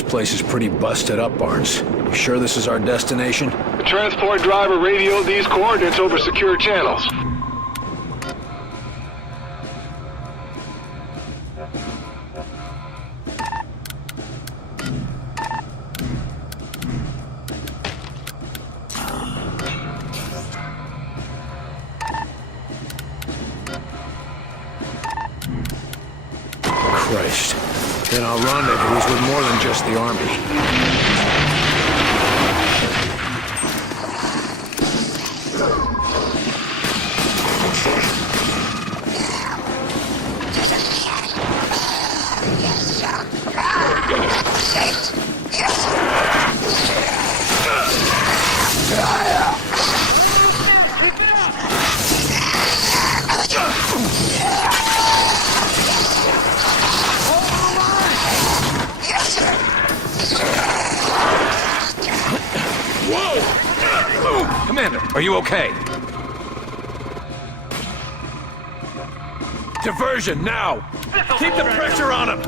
This place is pretty busted up, Barnes. You sure this is our destination? The transport driver radioed these coordinates over secure channels. Christ. Then our rendezvous is with more than just the army. Commander, are you okay? Diversion, now! Keep the pressure on him!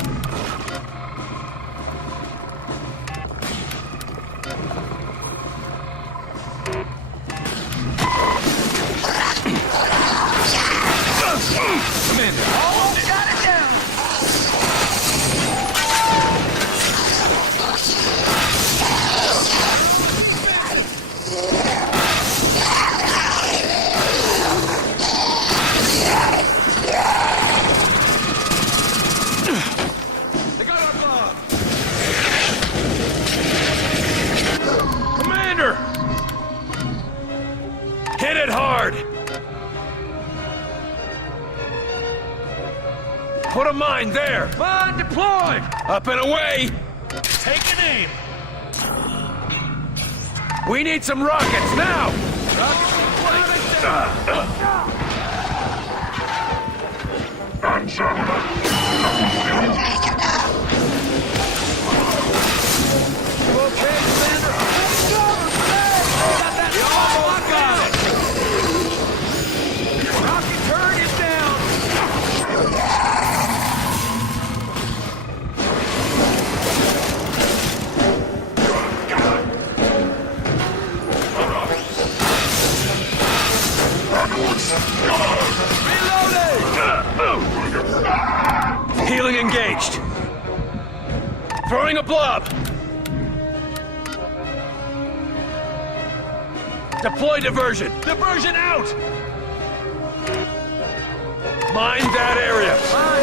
Commander! Almost got it down! They got our bomb! Commander! Hit it hard! Put a mine there! Mine deployed! Up and away! Take an aim! We need some rockets now! Rockets in place! You okay, Commander? Got that almost got it! Rocket turret is down! Reloading! Healing engaged. Throwing a blob. Deploy diversion. Diversion out! Mine that area. Mine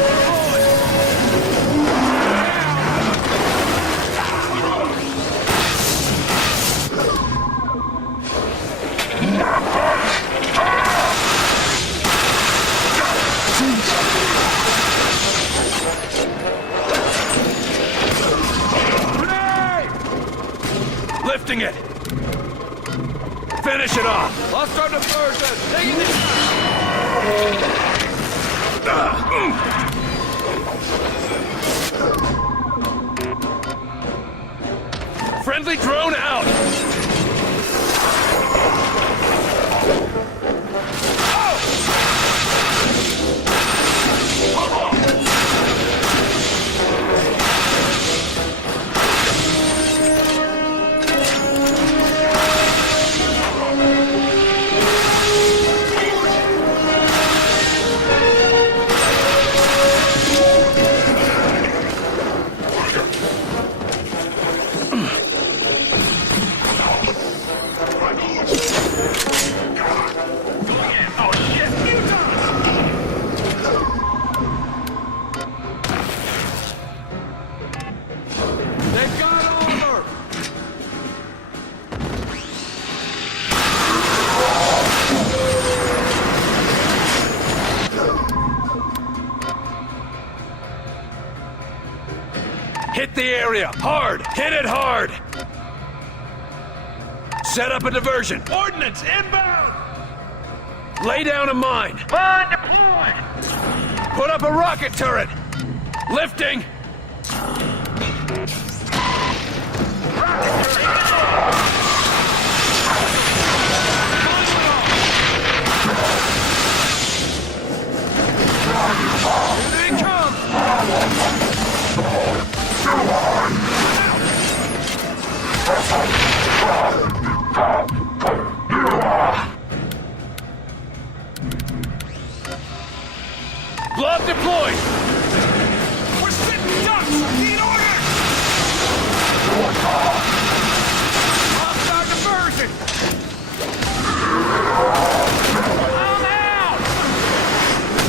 lifting it! Finish it off! Lost our diversion! Taking it! Friendly drone out! Hit the area! Hard! Hit it hard! Set up a diversion! Ordnance inbound! Lay down a mine! Mine deployed! Put up a rocket turret! Lifting! Rocket turret! Here they come! deployed! We're sitting ducks! Need orders! Hostile diversion! I'm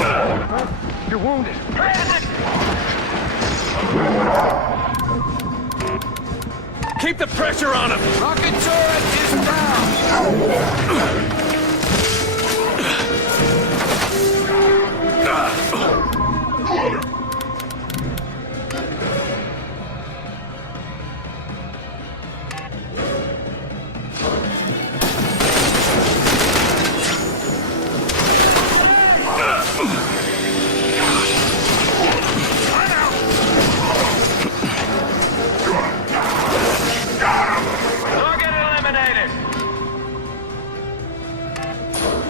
out! You're wounded. Keep the pressure on him! Rocket turret is down! Target eliminated.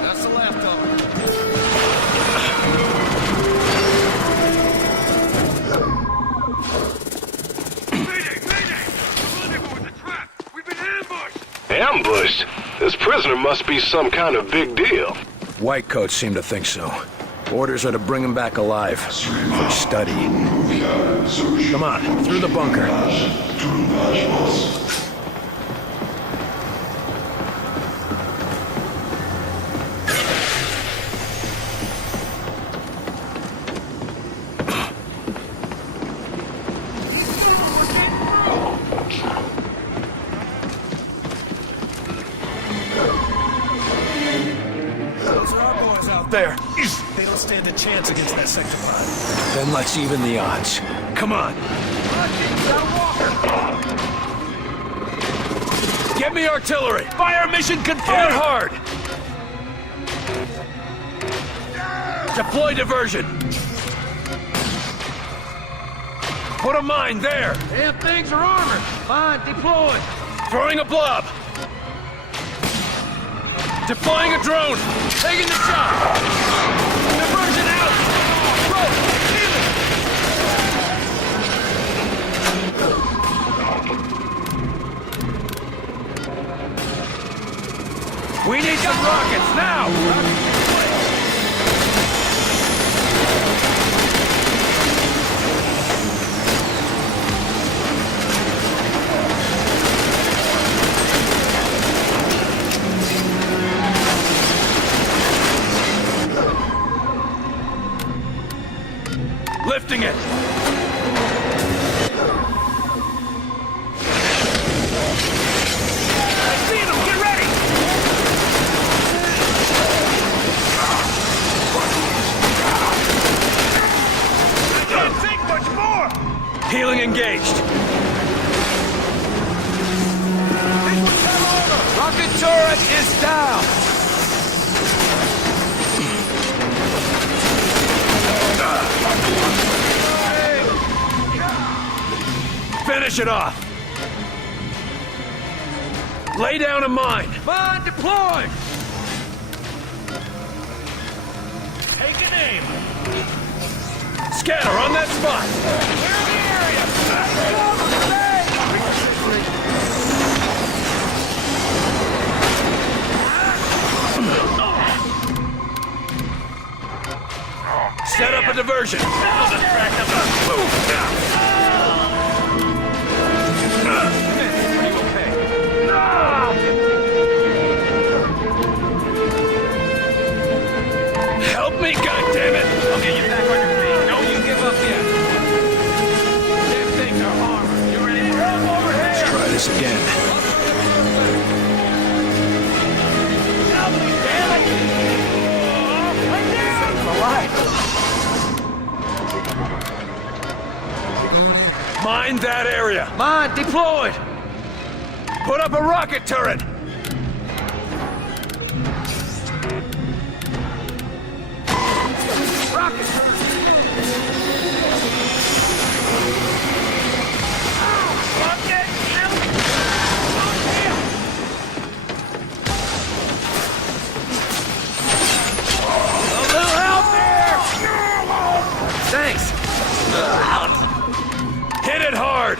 That's the last of them. Ambushed? This prisoner must be some kind of big deal. White coats seem to think so. Orders are to bring him back alive. For study. Come on, through the bunker. Those are our boys out there. They don't stand a chance against that sector pod. Then let's even the odds. Come on. Get me artillery. Fire mission confirmed. Hit hard. Deploy diversion. Put a mine there. Damn things are armored. Mine deployed. Throwing a blob. Deploying a drone. Taking the shot. Diversion out. Rope. Stealing. We need some rockets now. Lifting it! I see them! Get ready! I can't take much more! Healing engaged. Rocket turret is down! Finish it off! Lay down a mine! Mine deployed! Take an aim! Scatter on that spot! Clear the area! Set up a diversion! Help me, goddammit! I'll get you back on your feet. Don't you give up yet. Them things are armored. You ready for help over here? Let's try this again. Mind that area. Mine deployed. Put up a rocket turret. Rocket turret. A little help there. Thanks. Hit it hard!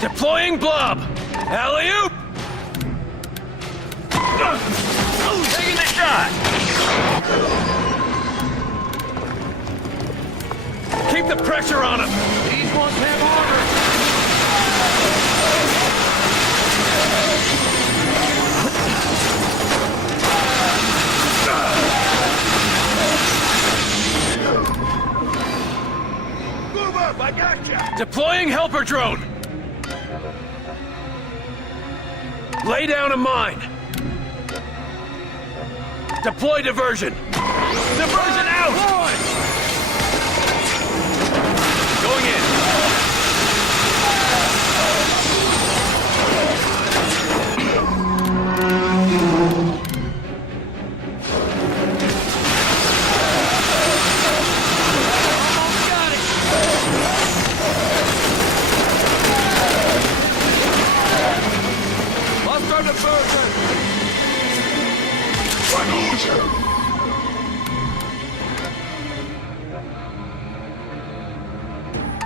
Deploying blob! Alley-oop! Taking the shot! Keep the pressure on him! These ones have armor! Move up, I gotcha! Deploying helper drone! Lay down a mine! Deploy diversion! Diversion out! Going in! Almost got it! Lost our diversion!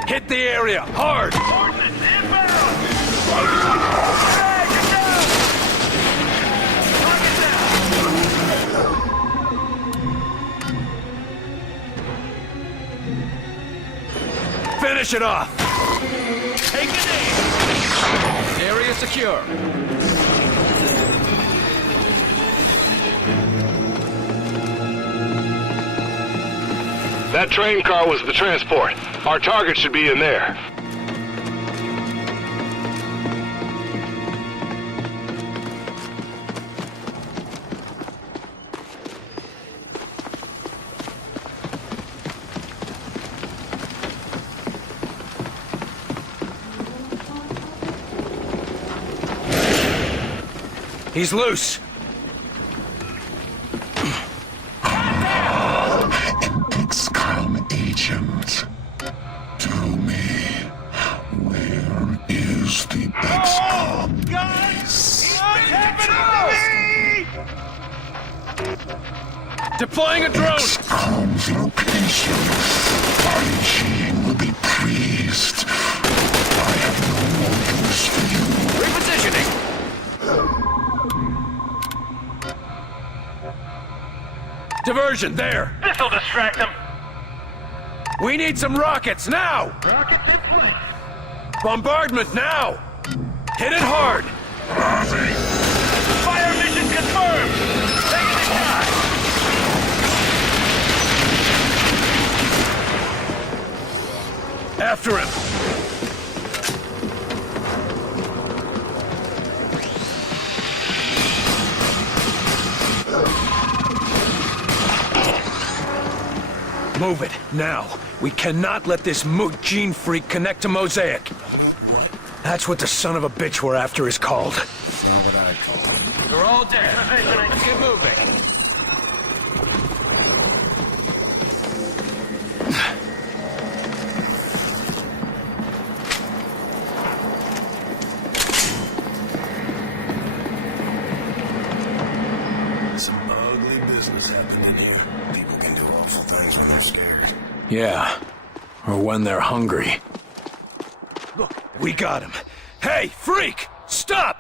Hit the area, hard! Ordnance inbound! Hey, get down! Lock it down! Finish it off! Take it in! Area secure. That train car was the transport. Our target should be in there. He's loose. XCOM agent. Tell me, where is the XCOM base? What's happening to me? Deploying a drone! XCOM's location. Hygiene will be praised. I have no more use for you. Repositioning! Diversion, there! This'll distract them. We need some rockets, now! Rocket deployed. Bombardment, now! Hit it hard! Fire mission confirmed. Taking a shot. After him! Move it, now. We cannot let this moot gene freak connect to Mosaic. That's what the son of a bitch we're after is called. They're all dead. Let's get moving. Some ugly business happening here. People can do awful things when they're scared. Yeah, or when they're hungry. Look, we got him. Hey, freak! Stop!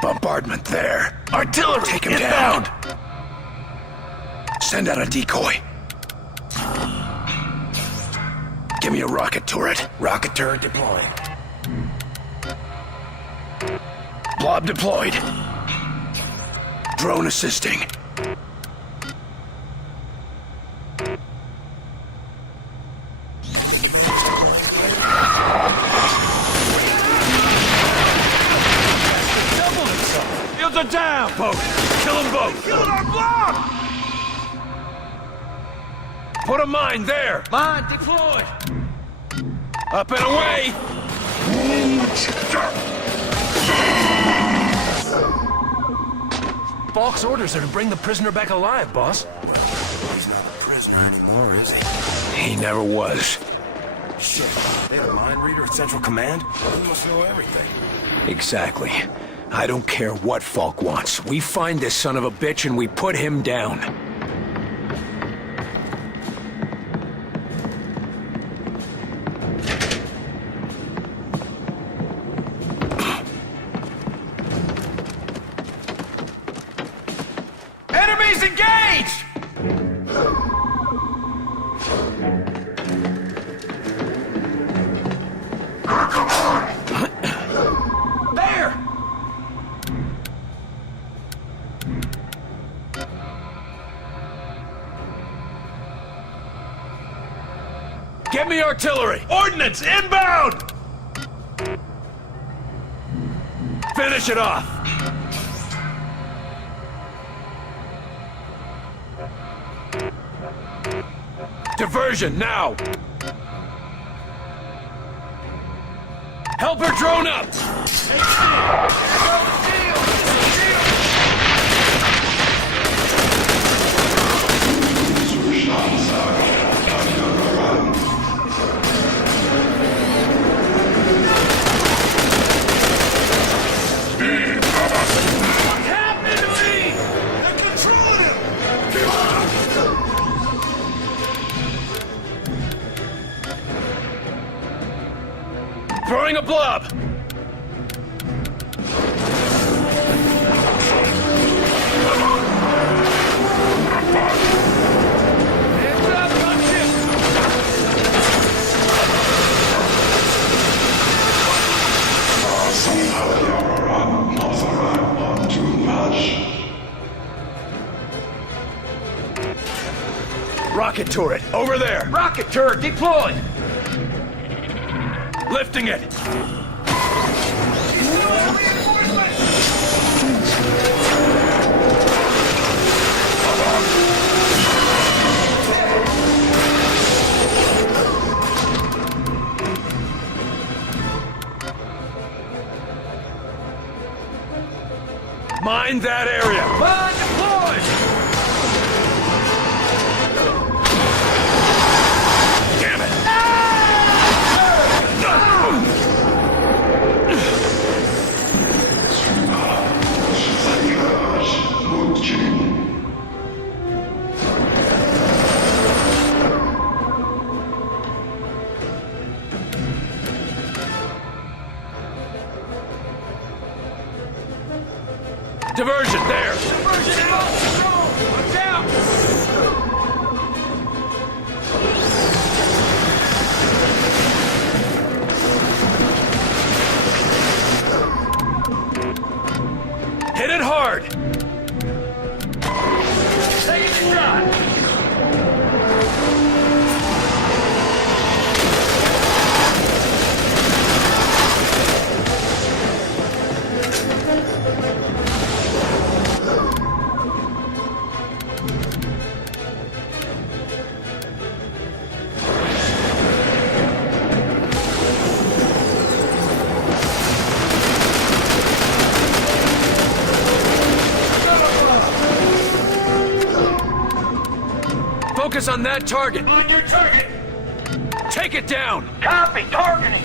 Bombardment there. Artillery! Take him down! Send out a decoy. Give me a rocket turret. Rocket turret deployed. Blob deployed. Drone assisting. Fields are down! Both! Kill them both! Kill our blob! Put a mine there! Mine deployed. Up and away! Falk's orders are to bring the prisoner back alive, boss. Well, he's not a prisoner anymore, is he? He never was. Shit, they have a mind reader at Central Command? He must know everything. Exactly. I don't care what Falk wants. We find this son of a bitch and we put him down. Get me artillery! Ordnance inbound! Finish it off! Diversion, now! Helper drone up! What happened to me? They're controlling him! Throwing a blob! Hands up, gunship! Rocket turret, over there! Rocket turret deployed! Lifting it! Mind that area! Mine deployed! Damn it! Diversion, there! Diversion out! Watch out! Hit it hard! Taking the shot! Focus on that target! On your target! Take it down! Copy, targeting!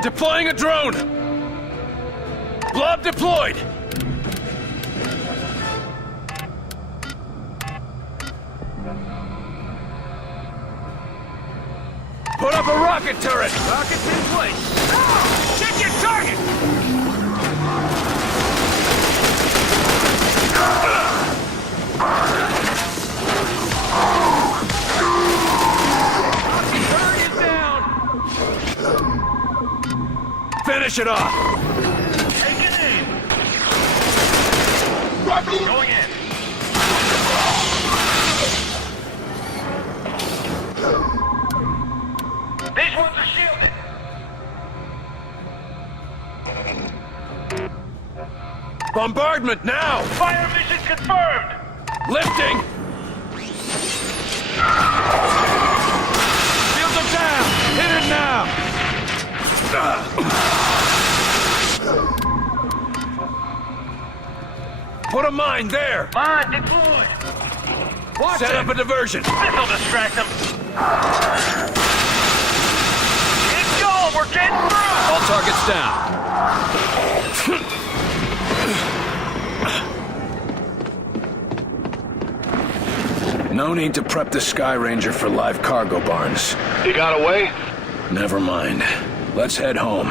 Deploying a drone! Blob deployed! Put up a rocket turret! Rocket's in place! Ah! Check your target! Turret is down! Finish it off! Take it in! Going in! These ones are shielded! Bombardment now! Fire mission confirmed! Lifting! Shields are down! Hit it now! Put a mine there! Mine deployed! Watch Set it! up a diversion! This'll distract them! Keep going! We're getting through! All targets down. No need to prep the Sky Ranger for live cargo barns. You got away? Never mind. Let's head home.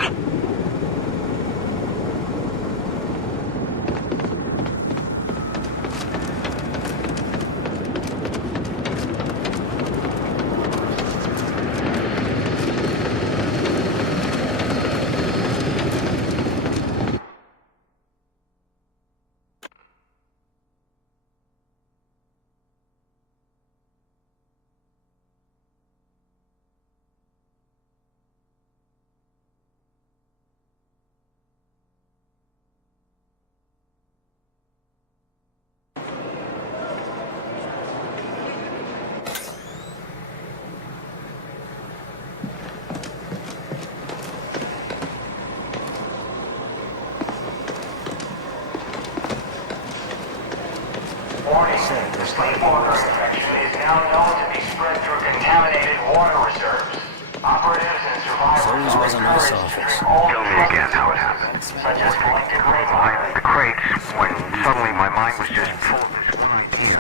Warning, the sleepwalker infection is now known to be spread through contaminated water reserves. Operatives and survivors Always are was a nice encouraged to office. drink all Tell me again how it happened. such as collected Behind the crates, when suddenly my mind was just full of this one idea.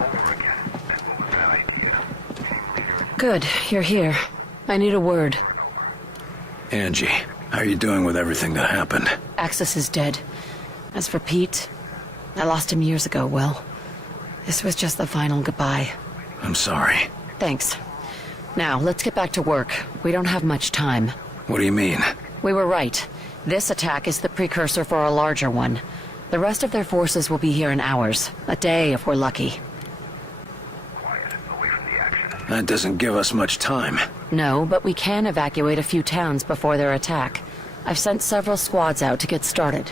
Over again. That idea came later. Good, you're here. I need a word. Angie, how are you doing with everything that happened? Axis is dead. As for Pete, I lost him years ago, Will. This was just the final goodbye. I'm sorry. Thanks. Now, let's get back to work. We don't have much time. What do you mean? We were right. This attack is the precursor for a larger one. The rest of their forces will be here in hours. A day if we're lucky. Quiet, away from the action. That doesn't give us much time. No, but we can evacuate a few towns before their attack. I've sent several squads out to get started.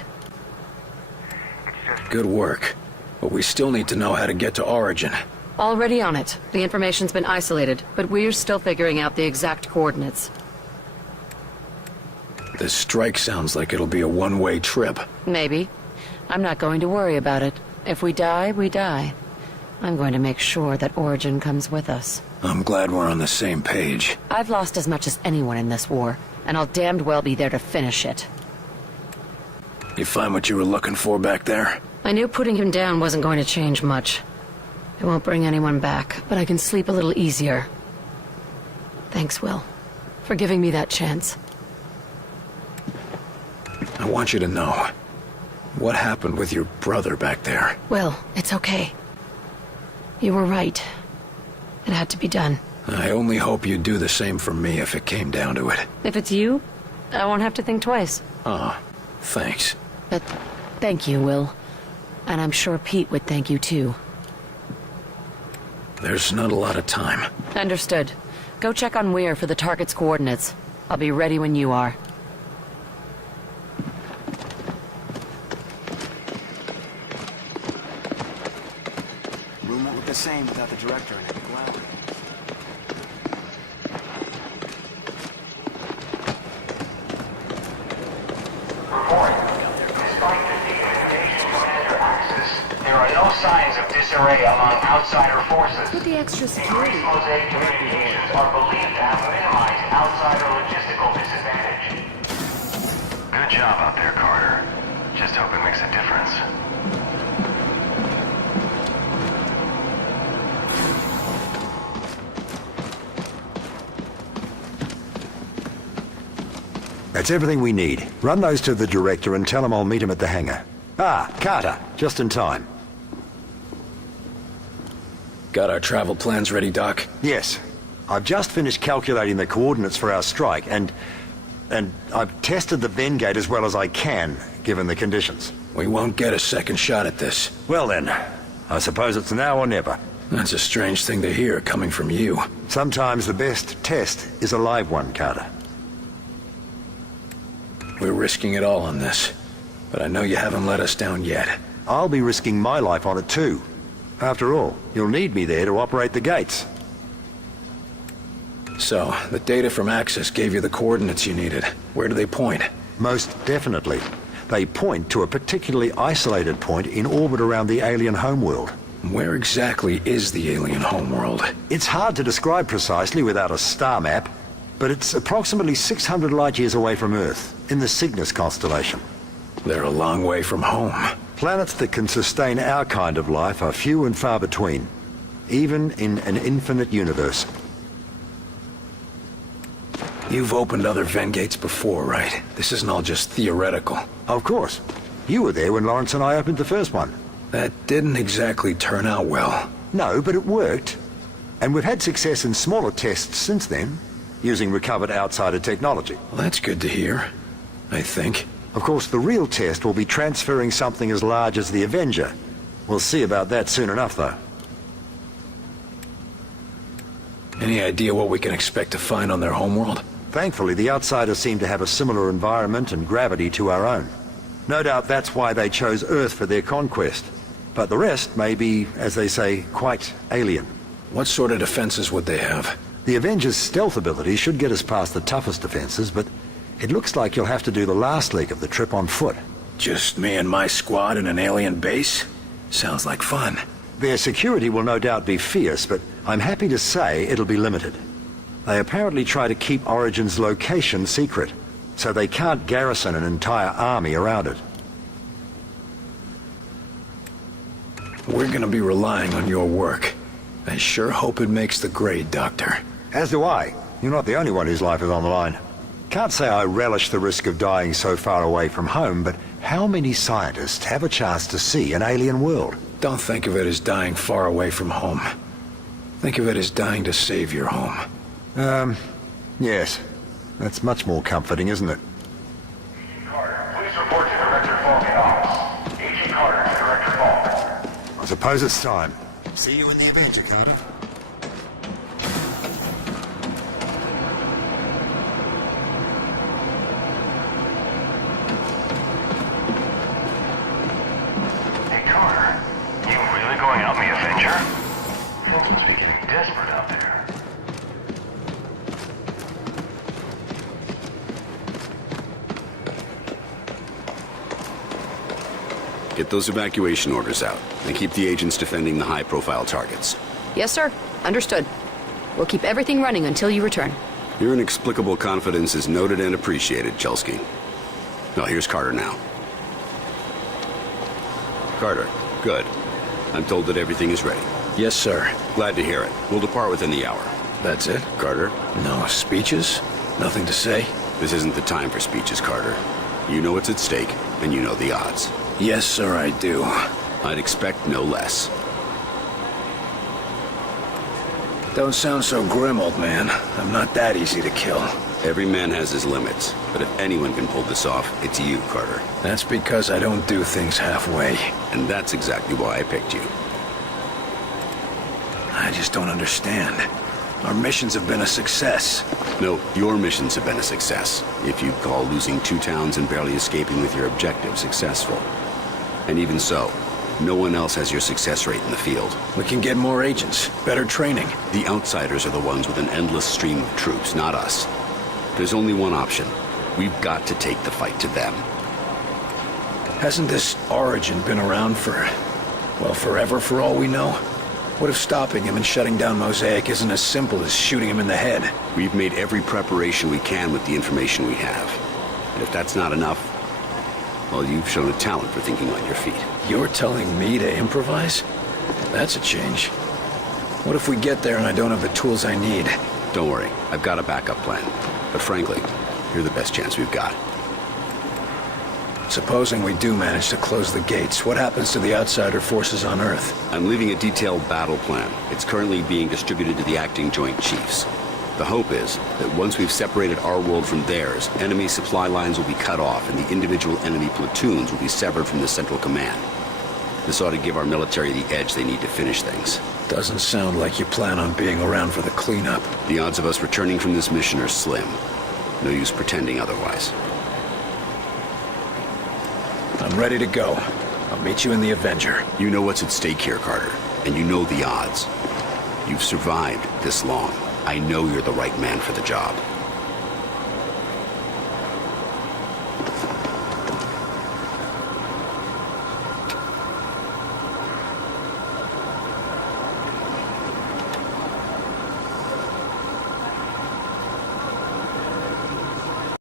Good work. But we still need to know how to get to Origin. Already on it. The information's been isolated, but we're still figuring out the exact coordinates. This strike sounds like it'll be a one-way trip. Maybe. I'm not going to worry about it. If we die, we die. I'm going to make sure that Origin comes with us. I'm glad we're on the same page. I've lost as much as anyone in this war, and I'll damned well be there to finish it. You find what you were looking for back there? I knew putting him down wasn't going to change much. It won't bring anyone back, but I can sleep a little easier. Thanks, Will, for giving me that chance. I want you to know. What happened with your brother back there? Will, it's okay. You were right. It had to be done. I only hope you'd do the same for me if it came down to it. If it's you, I won't have to think twice. Ah, thanks. But thank you, Will. And I'm sure Pete would thank you too. There's not a lot of time. Understood. Go check on Weir for the target's coordinates. I'll be ready when you are. Room won't look the same without the director in it. Wow. Report. Despite defeat of invasion commander Axis, there are no signs of disarray among outsider forces. With the extra security. Mosaic communications are believed to have minimized outsider logistical disadvantage. Good job out there, Carter. Just hope it makes a difference. That's everything we need. Run those to the director and tell him I'll meet him at the hangar. Ah, Carter, just in time. Got our travel plans ready, Doc? Yes. I've just finished calculating the coordinates for our strike, and I've tested the Ven gate as well as I can, given the conditions. We won't get a second shot at this. Well then, I suppose it's now or never. That's a strange thing to hear coming from you. Sometimes the best test is a live one, Carter. We're risking it all on this. But I know you haven't let us down yet. I'll be risking my life on it too. After all, you'll need me there to operate the gates. So, the data from Axis gave you the coordinates you needed. Where do they point? Most definitely. They point to a particularly isolated point in orbit around the alien homeworld. Where exactly is the alien homeworld? It's hard to describe precisely without a star map, but it's approximately 600 light-years away from Earth, in the Cygnus constellation. They're a long way from home. Planets that can sustain our kind of life are few and far between, even in an infinite universe. You've opened other Ven gates before, right? This isn't all just theoretical. Of course. You were there when Lawrence and I opened the first one. That didn't exactly turn out well. No, but it worked. And we've had success in smaller tests since then, using recovered outsider technology. Well, that's good to hear, I think. Of course, the real test will be transferring something as large as the Avenger. We'll see about that soon enough, though. Any idea what we can expect to find on their homeworld? Thankfully, the outsiders seem to have a similar environment and gravity to our own. No doubt that's why they chose Earth for their conquest. But the rest may be, as they say, quite alien. What sort of defenses would they have? The Avenger's stealth ability should get us past the toughest defenses, but it looks like you'll have to do the last leg of the trip on foot. Just me and my squad in an alien base? Sounds like fun. Their security will no doubt be fierce, but I'm happy to say it'll be limited. They apparently try to keep Origin's location secret, so they can't garrison an entire army around it. We're gonna be relying on your work. I sure hope it makes the grade, Doctor. As do I. You're not the only one whose life is on the line. Can't say I relish the risk of dying so far away from home, but how many scientists have a chance to see an alien world? Don't think of it as dying far away from home. Think of it as dying to save your home. Yes. That's much more comforting, isn't it? Carter, please report to Director Falk in office. Agent Carter to Director Falk. I suppose it's time. See you in the Avenger, Carter. Hey, Carter. You really going out in the Avenger? Things must be getting desperate out there. Get those evacuation orders out, and keep the agents defending the high-profile targets. Yes, sir. Understood. We'll keep everything running until you return. Your inexplicable confidence is noted and appreciated, Chelsky. Well, here's Carter now. Carter, good. I'm told that everything is ready. Yes, sir. Glad to hear it. We'll depart within the hour. That's it? Carter, No speeches? Nothing to say? this isn't the time for speeches, Carter. You know what's at stake, and you know the odds. Yes, sir, I do. I'd expect no less. Don't sound so grim, old man. I'm not that easy to kill. Every man has his limits, but if anyone can pull this off, it's you, Carter. That's because I don't do things halfway. And that's exactly why I picked you. I just don't understand. Our missions have been a success. No, your missions have been a success, if you'd call losing 2 towns and barely escaping with your objective successful. And even so, no one else has your success rate in the field. We can get more agents, better training. The outsiders are the ones with an endless stream of troops, not us. There's only one option. We've got to take the fight to them. Hasn't this Origin been around for, well, forever for all we know? What if stopping him and shutting down Mosaic isn't as simple as shooting him in the head? We've made every preparation we can with the information we have. And if that's not enough, well, you've shown a talent for thinking on your feet. You're telling me to improvise? That's a change. What if we get there and I don't have the tools I need? Don't worry, I've got a backup plan. But frankly, you're the best chance we've got. Supposing we do manage to close the gates, what happens to the outsider forces on Earth? I'm leaving a detailed battle plan. It's currently being distributed to the acting Joint Chiefs. The hope is that once we've separated our world from theirs, enemy supply lines will be cut off and the individual enemy platoons will be severed from the central command. This ought to give our military the edge they need to finish things. Doesn't sound like you plan on being around for the cleanup. The odds of us returning from this mission are slim. No use pretending otherwise. I'm ready to go. I'll meet you in the Avenger. You know what's at stake here, Carter, and you know the odds. You've survived this long. I know you're the right man for the job.